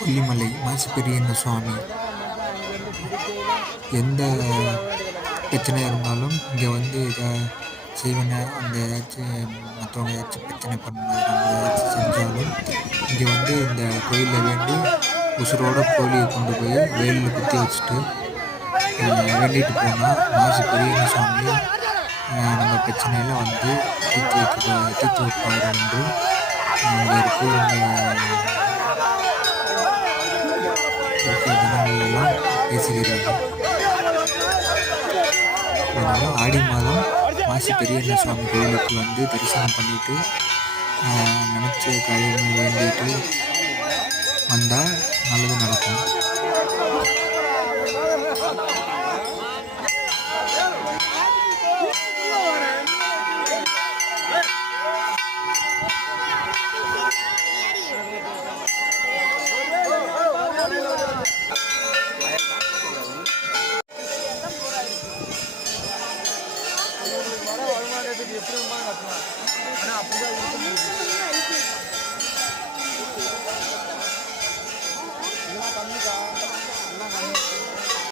கொல்லிமலை மாசி பெரியண்ண சுவாமி. எந்த பிரச்சனை இருந்தாலும் இங்கே வந்து இதை செய்வன, அந்த ஏதாச்சும் மற்றவங்க ஏதாச்சும் பிரச்சனை பண்ணால் நம்ம ஏதாச்சும் செஞ்சாலும் இங்கே வந்து இந்த கோயிலில் வேண்டி உசுரோட கோழியை கொண்டு போய் வேலில் குத்தி வச்சுட்டு வேண்டிட்டு போனால் மாசி பெரியண்ண சுவாமி நம்ம பிரச்சனையில் வந்து தீர்த்து வைப்பார் என்று இங்கே இருக்கிற ஜனங்கள் எல்லாம் பேசுகிறார்கள். அதனால் ஆடி மாதம் மாசி பெரியண்ண சுவாமி கோயிலுக்கு வந்து தரிசனம் பண்ணிவிட்டு நினச்ச காரியங்கள் வேண்டிட்டு வந்தால் நல்லது நடக்கும். எப்படி